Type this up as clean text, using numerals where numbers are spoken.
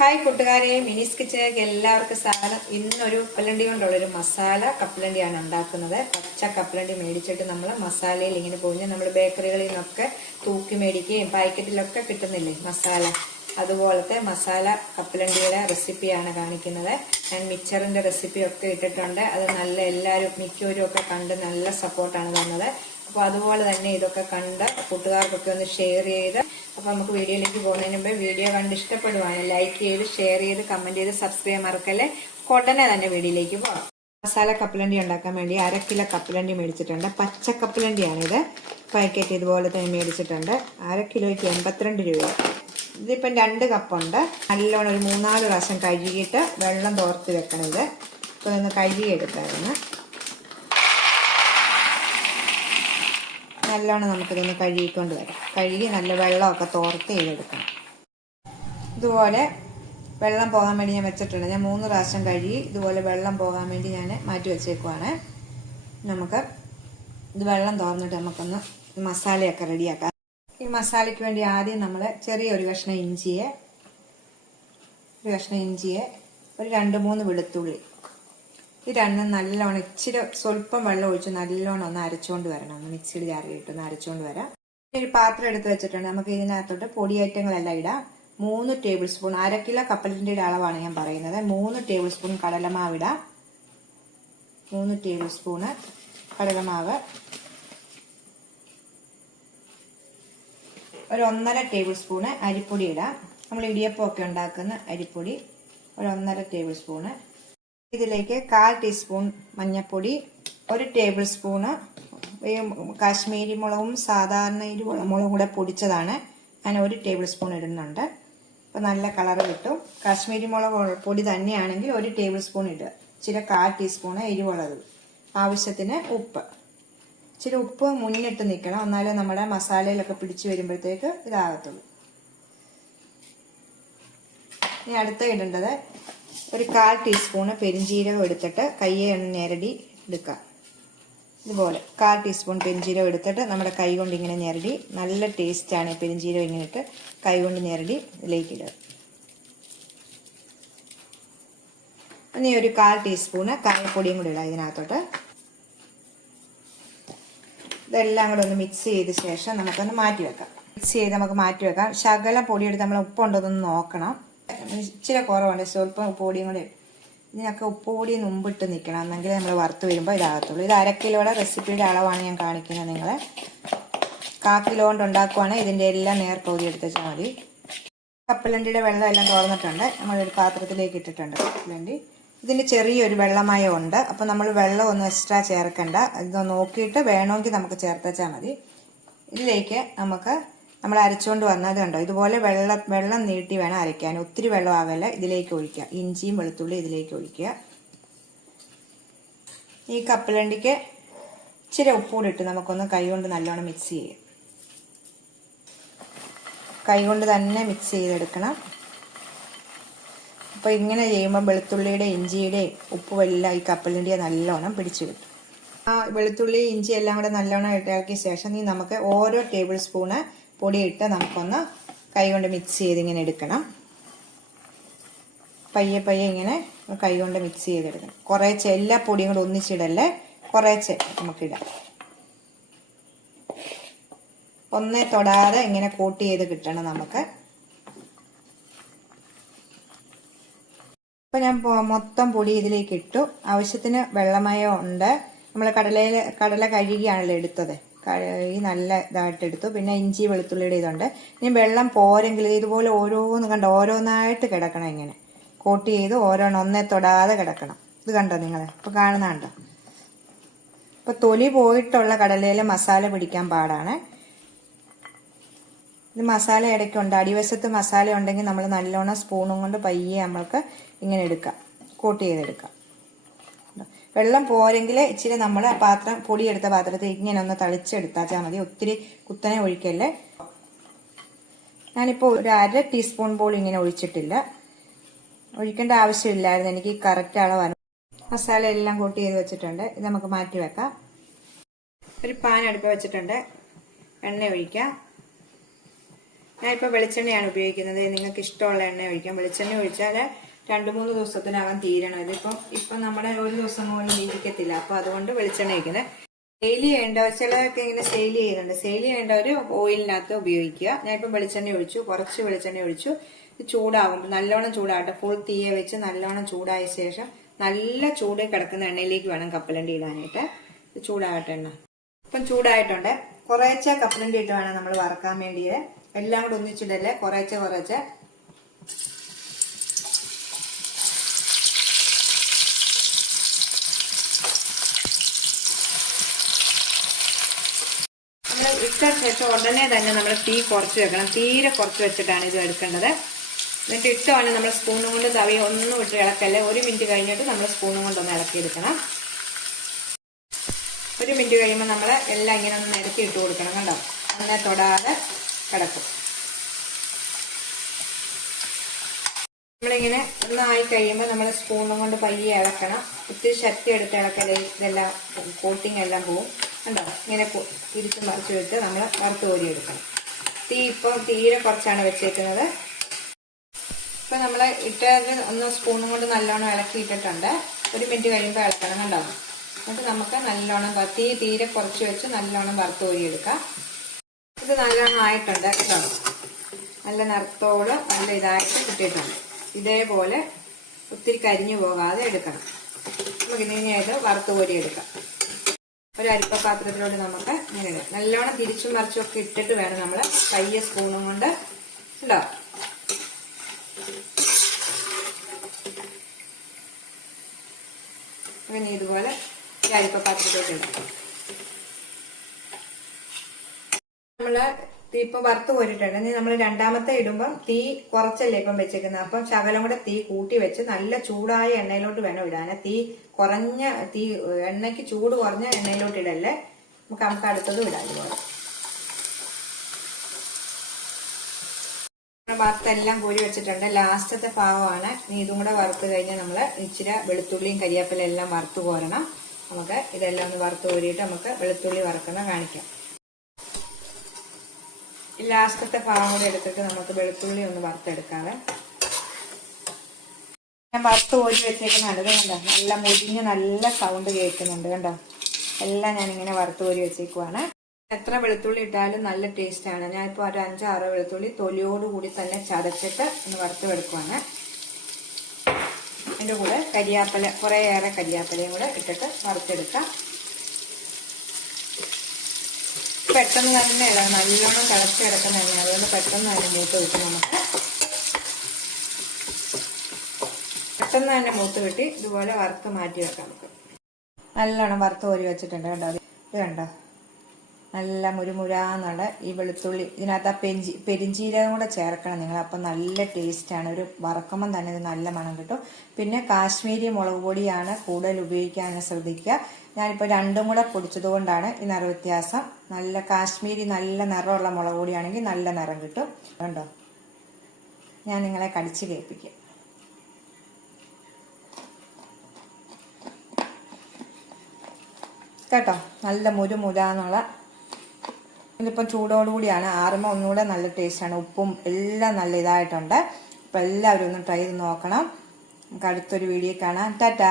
Hi കൂട്ടുകാരെ, മിനിസ് കിച്ചണിലേക്ക് എല്ലാവർക്കും സ്വാഗതം. ഇന്നൊരു കപ്പലണ്ടി കൊണ്ടുള്ളൊരു മസാല കപ്പലണ്ടിയാണ് ഉണ്ടാക്കുന്നത്. പച്ച കപ്പലണ്ടി മേടിച്ചിട്ട് നമ്മൾ മസാലയിൽ ഇങ്ങനെ പൊഴിഞ്ഞ് നമ്മൾ ബേക്കറികളിൽ നിന്നൊക്കെ തൂക്കി മേടിക്കുകയും പാക്കറ്റിലൊക്കെ കിട്ടുന്നില്ലേ മസാല, അതുപോലത്തെ മസാല കപ്പലണ്ടിയുടെ റെസിപ്പിയാണ് കാണിക്കുന്നത്. ഞാൻ മിക്സറിന്റെ റെസിപ്പിയൊക്കെ ഇട്ടിട്ടുണ്ട്. അത് നല്ല എല്ലാവരും മിക്കവരും ഒക്കെ കണ്ട് നല്ല സപ്പോർട്ടാണ് തന്നത്. അപ്പോൾ അതുപോലെ തന്നെ ഇതൊക്കെ കണ്ട് കൂട്ടുകാർക്കൊക്കെ ഒന്ന് ഷെയർ ചെയ്ത്, അപ്പോൾ നമുക്ക് വീഡിയോയിലേക്ക് പോകുന്നതിന് മുമ്പ് വീഡിയോ കണ്ട് ഇഷ്ടപ്പെടുവാണ് ലൈക്ക് ചെയ്ത് ഷെയർ ചെയ്ത് കമന്റ് ചെയ്ത് സബ്സ്ക്രൈബ് മറക്കല്ലേ. ഉടനെ തന്നെ വീഡിയോയിലേക്ക് പോകാം. മസാല കപ്പലണ്ടി ഉണ്ടാക്കാൻ വേണ്ടി 1/2 കിലോ കപ്പലണ്ടി മേടിച്ചിട്ടുണ്ട്. പച്ച കപ്പലണ്ടിയാണിത്. പാക്കറ്റ് ഇതുപോലെ തന്നെ മേടിച്ചിട്ടുണ്ട്. 1/2 കിലോയ്ക്ക് 82 രൂപ. ഇതിപ്പം 2 കപ്പുണ്ട്. നല്ലോണം ഒരു 3-4 പ്രാവശ്യം കഴുകിയിട്ട് വെള്ളം തോർത്ത് വെക്കണം. ഇത് ഇപ്പോൾ ഒന്ന് കഴുകിയെടുക്കാമായിരുന്നു. നല്ലോണം നമുക്കിതൊന്ന് കഴുകിക്കൊണ്ട് വരാം. കഴുകി നല്ല വെള്ളമൊക്കെ തോർത്ത് ചെയ്തെടുക്കണം. ഇതുപോലെ വെള്ളം പോകാൻ വേണ്ടി ഞാൻ വെച്ചിട്ടുണ്ട്. ഞാൻ 3 പ്രാവശ്യം കഴുകി ഇതുപോലെ വെള്ളം പോകാൻ വേണ്ടി ഞാൻ മാറ്റി വെച്ചേക്കുവാണ്. നമുക്ക് ഇത് വെള്ളം തോർന്നിട്ട് നമുക്കൊന്ന് മസാലയൊക്കെ റെഡിയാക്കാം. ഈ മസാലയ്ക്ക് വേണ്ടി ആദ്യം നമ്മൾ ചെറിയൊരു കഷ്ണം ഇഞ്ചിയെ, ഒരു 2-3 വെളുത്തുള്ളി, ഈ രണ്ടും നല്ലോണം ഇച്ചിരി സ്വല്പം വെള്ളം ഒഴിച്ച് നല്ലോണം ഒന്ന് അരച്ചുകൊണ്ട് വരണം. ഒന്ന് മിക്സിയിൽ ജാറിയിട്ട് ഒന്ന് അരച്ചുകൊണ്ട് വരാം. ഒരു പാത്രം എടുത്ത് വെച്ചിട്ടുണ്ട്. നമുക്ക് ഇതിനകത്തോട്ട് പൊടി ഐറ്റങ്ങളെല്ലാം ഇടാം. 3 ടേബിൾ സ്പൂൺ, 1/2 കിലോ കപ്പലണ്ടിയുടെ അളവാണ് ഞാൻ പറയുന്നത്. 3 ടേബിൾ സ്പൂൺ കടലമാവ് ഇടാം. 3 ടേബിൾ സ്പൂണ് കടലമാവ്, ഒരു 1.5 ടേബിൾ സ്പൂണ് അരിപ്പൊടി ഇടാം. നമ്മൾ ഇടിയപ്പമൊക്കെ ഉണ്ടാക്കുന്ന അരിപ്പൊടി ഒരു 1.5 ടേബിൾ സ്പൂണ്. ഇതിലേക്ക് 1/4 ടീസ്പൂൺ മഞ്ഞൾപ്പൊടി, 1 ടേബിൾ സ്പൂണ് കാശ്മീരി മുളകും സാധാരണ മുളകും കൂടെ പൊടിച്ചതാണ്. ഞാൻ 1 ടേബിൾ സ്പൂൺ ഇടുന്നുണ്ട്. അപ്പോൾ നല്ല കളർ കിട്ടും. കാശ്മീരി മുളക് പൊടി തന്നെയാണെങ്കിൽ 1 ടേബിൾ സ്പൂൺ ഇടുക. ഇച്ചിരി 1/4 ടീസ്പൂണ് എരിവുള്ളത്. ആവശ്യത്തിന് ഉപ്പ്. ഇച്ചിരി ഉപ്പ് മുന്നിട്ട് നിൽക്കണം, എന്നാലേ നമ്മുടെ മസാലയിലൊക്കെ പിടിച്ചു വരുമ്പോഴത്തേക്ക് ഇതാകത്തുള്ളൂ. ഇനി അടുത്ത ഇടേണ്ടത് ഒരു 1/4 ടീസ്പൂണ് പെരിഞ്ജീരകം എടുത്തിട്ട് കയ്യെ ഒന്ന് ഞെരടി എടുക്കാം. ഇതുപോലെ 1/4 ടീസ്പൂൺ പെരിഞ്ജീരകം എടുത്തിട്ട് നമ്മുടെ കൈ കൊണ്ട് ഇങ്ങനെ ഞെരടി, നല്ല ടേസ്റ്റാണ് പെരിഞ്ജീരകം ഇങ്ങനെ ഇട്ട് കൈ കൊണ്ട് ഞെരടി ഇതിലേക്ക് ഇടുക. ഇനി ഒരു 1/4 ടീസ്പൂണ് കായപ്പൊടിയും കൂടി ഇടാം ഇതിനകത്തോട്ട്. ഇതെല്ലാം കൂടെ ഒന്ന് മിക്സ് ചെയ്ത ശേഷം നമുക്കൊന്ന് മാറ്റി വെക്കാം. മിക്സ് ചെയ്ത് നമുക്ക് മാറ്റി വെക്കാം. ശകലം പൊടിയെടുത്ത് നമ്മൾ ഉപ്പുണ്ടോന്നൊന്ന് നോക്കണം. ഇച്ചിരി കുറവുണ്ട്, സ്വല്പം ഉപ്പ് പൊടിയും കൂടി. ഇതിനൊക്കെ ഉപ്പ് പൊടി മുമ്പിട്ട് നിൽക്കണം, എന്നെങ്കിൽ നമ്മൾ വറുത്ത് വരുമ്പോൾ ഇതാകത്തുള്ളൂ. ഇത് 1/2 കിലോയുടെ റെസിപ്പിയുടെ അളവാണ് ഞാൻ കാണിക്കുന്നത്. നിങ്ങൾ 1/4 കിലോ കൊണ്ട് ഉണ്ടാക്കുവാണെങ്കിൽ ഇതിൻ്റെ എല്ലാം നേർപ്പകുതി എടുത്ത് വെച്ചാൽ മതി. കപ്പലണ്ടിയുടെ വെള്ളം എല്ലാം തുറന്നിട്ടുണ്ട്. നമ്മളൊരു പാത്രത്തിലേക്ക് ഇട്ടിട്ടുണ്ട് കപ്പലണ്ടി. ഇതിന് ചെറിയൊരു വെള്ളമയം ഉണ്ട്. അപ്പോൾ നമ്മൾ വെള്ളം ഒന്നും എക്സ്ട്രാ ചേർക്കണ്ട. ഇത് നോക്കിയിട്ട് വേണമെങ്കിൽ നമുക്ക് ചേർത്താൽ മതി. ഇതിലേക്ക് നമ്മൾ അരച്ചുകൊണ്ട് വന്നത് കണ്ടോ, ഇതുപോലെ വെള്ളം നീട്ടി വേണം അരയ്ക്കാൻ. ഒത്തിരി വെള്ളം ആകല്ല. ഇതിലേക്ക് ഒഴിക്കുക. ഇഞ്ചിയും വെളുത്തുള്ളി ഇതിലേക്ക് ഒഴിക്കുക. ഈ കപ്പലണ്ടിക്ക് ഇച്ചിരി ഉപ്പൂടി ഇട്ട് നമുക്കൊന്ന് കൈകൊണ്ട് നല്ലോണം മിക്സ് ചെയ്യാം. കൈകൊണ്ട് തന്നെ മിക്സ് ചെയ്തെടുക്കണം. അപ്പോൾ ഇങ്ങനെ ചെയ്യുമ്പോൾ വെളുത്തുള്ളിയുടെ ഇഞ്ചിയുടെയും ഉപ്പുമെല്ലാം ഈ കപ്പലണ്ടിയെ നല്ലോണം പിടിച്ചു കിട്ടും. ആ വെളുത്തുള്ളി ഇഞ്ചി എല്ലാം കൂടെ നല്ലോണം ഇട്ടാക്കിയ ശേഷം നമുക്ക് ഓരോ ടേബിൾ സ്പൂണ് പൊടിയിട്ട് നമുക്കൊന്ന് കൈകൊണ്ട് മിക്സ് ചെയ്ത് ഇങ്ങനെ എടുക്കണം. പയ്യെ ഇങ്ങനെ കൈകൊണ്ട് മിക്സ് ചെയ്തെടുക്കണം. കുറേശ്ശെ എല്ലാ പൊടിയും കൂടെ ഒന്നിച്ചിടല്ലേ, കുറേശ്ശെ നമുക്കിടാം. ഒന്നേ തൊടാതെ ഇങ്ങനെ കോട്ട് ചെയ്ത് കിട്ടണം നമുക്ക്. ഇപ്പം ഞാൻ മൊത്തം പൊടി ഇതിലേക്ക് ഇട്ടു. ആവശ്യത്തിന് വെള്ളമയം ഉണ്ട്. നമ്മൾ കടല കഴുകിയാണല്ലോ എടുത്തത്. ഈ നല്ല ഇതായിട്ട് എടുത്തു. പിന്നെ ഇഞ്ചി വെളുത്തുള്ളിയുടെ ഇതുണ്ട്. ഇനി വെള്ളം പോരെങ്കിൽ ഇതുപോലെ ഓരോന്ന് കണ്ടോ, ഓരോന്നായിട്ട് കിടക്കണം. ഇങ്ങനെ കോട്ട് ചെയ്ത് ഒന്നേ തൊടാതെ കിടക്കണം. ഇത് കണ്ടോ നിങ്ങൾ ഇപ്പൊ കാണുന്ന കണ്ടോ. ഇപ്പൊ തൊലി പോയിട്ടുള്ള കടലയിലെ മസാല പിടിക്കാൻ പാടാണ്. ഇത് മസാല ഇടയ്ക്കുണ്ട്. അടിവശത്ത് മസാല ഉണ്ടെങ്കിൽ നമ്മൾ നല്ലോണം സ്പൂണും കൊണ്ട് പയ്യെ നമ്മൾക്ക് ഇങ്ങനെ എടുക്കാം, കോട്ട് ചെയ്തെടുക്കാം. വെള്ളം പോരെങ്കിൽ ഇച്ചിരി നമ്മൾ പൊടിയെടുത്ത പാത്രത്തിൽ ഇങ്ങനെ ഒന്ന് തളിച്ചെടുത്താൽ മതി. ഒത്തിരി കുത്തനെ ഒഴിക്കല്ലേ. ഞാനിപ്പോൾ ഒരു 1/2 ടീസ്പൂൺ പോലും ഇങ്ങനെ ഒഴിച്ചിട്ടില്ല. ഒഴിക്കേണ്ട ആവശ്യമില്ലായിരുന്നു. എനിക്ക് കറക്റ്റ് അളവാണ്. മസാല എല്ലാം കോട്ട് ചെയ്ത് വെച്ചിട്ടുണ്ട്. ഇത് നമുക്ക് മാറ്റി വെക്കാം. ഒരു പാൻ അടുപ്പ് വെച്ചിട്ടുണ്ട്. എണ്ണ ഒഴിക്കാം. ഞാനിപ്പോൾ വെളിച്ചെണ്ണയാണ് ഉപയോഗിക്കുന്നത്. നിങ്ങൾക്ക് ഇഷ്ടമുള്ള എണ്ണ ഒഴിക്കാം. വെളിച്ചെണ്ണ ഒഴിച്ചാൽ 2-3 ദിവസത്തിനകം തീരണം. ഇപ്പം നമ്മുടെ ഒരു ദിവസം പോലും ഇരിക്കത്തില്ല. അപ്പോൾ അതുകൊണ്ട് വെളിച്ചെണ്ണ ഒഴിക്കുന്നത്. സെയിൽ ചെയ്യേണ്ട ചിലരൊക്കെ ഇങ്ങനെ സെയിൽ ചെയ്യുന്നുണ്ട്. സെയിൽ ചെയ്യേണ്ടവർ ഓയിലിനകത്ത് ഉപയോഗിക്കുക. ഞാനിപ്പം വെളിച്ചെണ്ണ ഒഴിച്ചു, കുറച്ച് വെളിച്ചെണ്ണ ഒഴിച്ചു. ഇത് ചൂടാകുമ്പോൾ നല്ലോണം ചൂടാകട്ടെ. ഫുൾ തീയെ വെച്ച് നല്ലോണം ചൂടായ ശേഷം നല്ല ചൂട് കിടക്കുന്ന എണ്ണയിലേക്ക് വേണം കപ്പലണ്ടി ഇടാനായിട്ട്. ഇത് ചൂടാകട്ടെ എണ്ണ. ഇപ്പം ചൂടായിട്ടുണ്ട്. കുറേശ്ശെ കപ്പലണ്ടി ഇട്ട് വേണം നമ്മൾ വറക്കാൻ വേണ്ടിയത്. എല്ലാം കൂടെ ഒന്നിച്ചിടല്ലേ, കുറേശ്ശെ കുറേശ്ശെ. നമ്മൾ ഇട്ട ശേഷം ഉടനെ തന്നെ നമ്മൾ തീ കുറച്ച് വെക്കണം. തീരെ കുറച്ച് വെച്ചിട്ടാണ് ഇത് എടുക്കേണ്ടത്. എന്നിട്ട് ഇട്ടുവാണ് നമ്മൾ സ്പൂണും കൊണ്ട് തവി ഒന്നും ഇട്ട് ഇളക്കല്ലേ. 1 മിനിറ്റ് കഴിഞ്ഞിട്ട് നമ്മൾ സ്പൂണും കൊണ്ടൊന്ന് ഇളക്കിയെടുക്കണം. 1 മിനിറ്റ് കഴിയുമ്പോൾ നമ്മൾ എല്ലാം ഇങ്ങനെ ഒന്ന് നിരത്തി ഇട്ട് കൊടുക്കണം. കണ്ടോ, അങ്ങനെ തൊടാതെ കിടക്കും. നമ്മളിങ്ങനെ ഒന്നായി കഴിയുമ്പോൾ നമ്മൾ സ്പൂണും കൊണ്ട് പയ്യെ ഇളക്കണം. ഒത്തിരി ശക്തി എടുത്ത് ഇളക്കല്ലേ, ഇതെല്ലാം കോട്ടിങ് എല്ലാം പോവും. കണ്ടോ, ഇങ്ങനെ തിരിച്ച് മറിച്ച് വിട്ട് നമ്മൾ വറുത്ത് കോരി എടുക്കണം. തീ ഇപ്പോൾ തീരെ കുറച്ചാണ് വെച്ചേക്കുന്നത്. ഇപ്പം നമ്മൾ ഇട്ടത് ഒന്ന് സ്പൂണും കൊണ്ട് നല്ലോണം ഇളക്കിയിട്ടിട്ടുണ്ട്. 1 മിനിറ്റ് കഴിയുമ്പോൾ ഇളക്കണം. കണ്ടോ, എന്നിട്ട് നമുക്ക് നല്ലോണം തീ തീരെ കുറച്ച് വെച്ച് നല്ലോണം വറുത്ത് കോരിയെടുക്കാം. ഇത് നല്ലോണം ആയിട്ടുണ്ട് കേട്ടോ. നല്ല നിറത്തോട് നല്ല ഇതായിട്ട് കിട്ടിയിട്ടുണ്ട്. ഇതേപോലെ ഒത്തിരി കരിഞ്ഞു പോകാതെ എടുക്കണം. നമുക്ക് ഇനിയായിട്ട് വറുത്ത് കോരിയെടുക്കാം. ഒരു അരിപ്പ പാത്രത്തിലോട്ട് നമുക്ക് ഇങ്ങനെ നല്ലോണം തിരിച്ചും മറിച്ചും ഒക്കെ ഇട്ടിട്ട് വേണം നമ്മൾ പയ്യെ സ്പൂണും കൊണ്ട് ഉണ്ടോ അങ്ങനെ ഇതുപോലെ അരിപ്പ പാത്രത്തിലോട്ട് ഇടാം. നമ്മള് ഇപ്പൊ വറുത്ത് കോരിട്ടുണ്ട്. ഇനി നമ്മൾ രണ്ടാമത്തെ ഇടുമ്പം തീ കുറച്ചല്ലേ ഇപ്പം വെച്ചേക്കുന്നത്. അപ്പം ശകലം കൂടെ തീ കൂട്ടി വെച്ച് നല്ല ചൂടായ എണ്ണയിലോട്ട് വേണം ഇടാൻ. എണ്ണയ്ക്ക് ചൂട് കുറഞ്ഞ എണ്ണയിലോട്ട് ഇടല്ലേ. നമുക്ക് അടുത്തതും ഇടാം. ഇതുപോലെ വറുത്തെല്ലാം കോരി വെച്ചിട്ടുണ്ട്. ലാസ്റ്റത്തെ ഭാഗമാണ്. ഇതും കൂടെ വറുത്ത് കഴിഞ്ഞാൽ നമ്മൾ ഇച്ചിരി വെളുത്തുള്ളിയും കരിയാപ്പിലും എല്ലാം വറുത്ത് കോരണം. നമുക്ക് ഇതെല്ലാം ഒന്ന് വറുത്ത് കോരിയിട്ട് നമുക്ക് വെളുത്തുള്ളി വറുക്കുന്ന കാണിക്കാം. ലാസ്റ്റത്തെ ഭാഗം കൂടെ എടുത്തിട്ട് നമുക്ക് വെളുത്തുള്ളി ഒന്ന് വറുത്തെടുക്കാതെ. ഞാൻ വറുത്ത് കോരി വെച്ചേക്കുന്നുണ്ട്. കണ്ടോ, നല്ല മുരിഞ്ഞ് നല്ല സൗണ്ട് കേൾക്കുന്നുണ്ട്. കണ്ടോ, എല്ലാം ഞാനിങ്ങനെ വറുത്ത് കോരി വെച്ചേക്കുവാണ്. എത്ര വെളുത്തുള്ളി ഇട്ടാലും നല്ല ടേസ്റ്റാണ്. ഞാനിപ്പോൾ ഒരു 5-6 വെളുത്തുള്ളി തൊലിയോടുകൂടി തന്നെ ചതച്ചിട്ട് ഒന്ന് വറുത്ത് എടുക്കുവാണ്. അതിൻ്റെ കൂടെ കരിയാപ്പില, കുറേയേറെ കരിയാപ്പിലയും കൂടെ ഇട്ടിട്ട് വറുത്തെടുക്കാം. പെട്ടെന്ന് തന്നെ ഇടാം. നല്ലോണം തിളച്ചെടുക്കുന്ന എണ്ണ, അതുകൊണ്ട് പെട്ടെന്ന് തന്നെ മൂത്ത് കിട്ടും. നമുക്ക് പെട്ടെന്ന് തന്നെ മൂത്ത് കിട്ടി ഇതുപോലെ വറുത്ത് മാറ്റി വെക്കാം. നമുക്ക് നല്ലോണം വറുത്ത് കോരി വെച്ചിട്ടുണ്ട്. കണ്ടോ, ഇത് കണ്ടോ, നല്ല മുരുമുരാന്നുള്ള ഈ വെളുത്തുള്ളി. ഇതിനകത്ത് പെരിഞ്ചീരകം കൂടെ ചേർക്കണം നിങ്ങൾ. അപ്പം നല്ല ടേസ്റ്റാണ്. ഒരു വറക്കുമ്പം തന്നെ ഇത് നല്ല മണം കിട്ടും. പിന്നെ കാശ്മീരി മുളക് പൊടിയാണ് കൂടുതൽ ഉപയോഗിക്കാൻ ശ്രദ്ധിക്കുക. ഞാനിപ്പോൾ 2ഉം കൂടെ പൊടിച്ചത് കൊണ്ടാണ് ഈ നിറ വ്യത്യാസം. നല്ല കാശ്മീരി നല്ല നിറമുള്ള മുളക് പൊടിയാണെങ്കിൽ നല്ല നിറം കിട്ടും. കണ്ടോ, ഞാൻ നിങ്ങളെ കടിച്ച് കേൾപ്പിക്കും. കേട്ടോ, നല്ല മുരുമുരാന്നുള്ള. ഇതിപ്പം ചൂടോടുകൂടിയാണ്. ആറുമ്പോൾ ഒന്നുകൂടെ നല്ല ടേസ്റ്റാണ്. ഉപ്പും എല്ലാം നല്ല ഇതായിട്ടുണ്ട്. അപ്പം എല്ലാവരും ഒന്ന് ട്രൈ ചെയ്ത് നോക്കണം. നമുക്ക് അടുത്തൊരു വീഡിയോ കാണാം. ടാറ്റാ.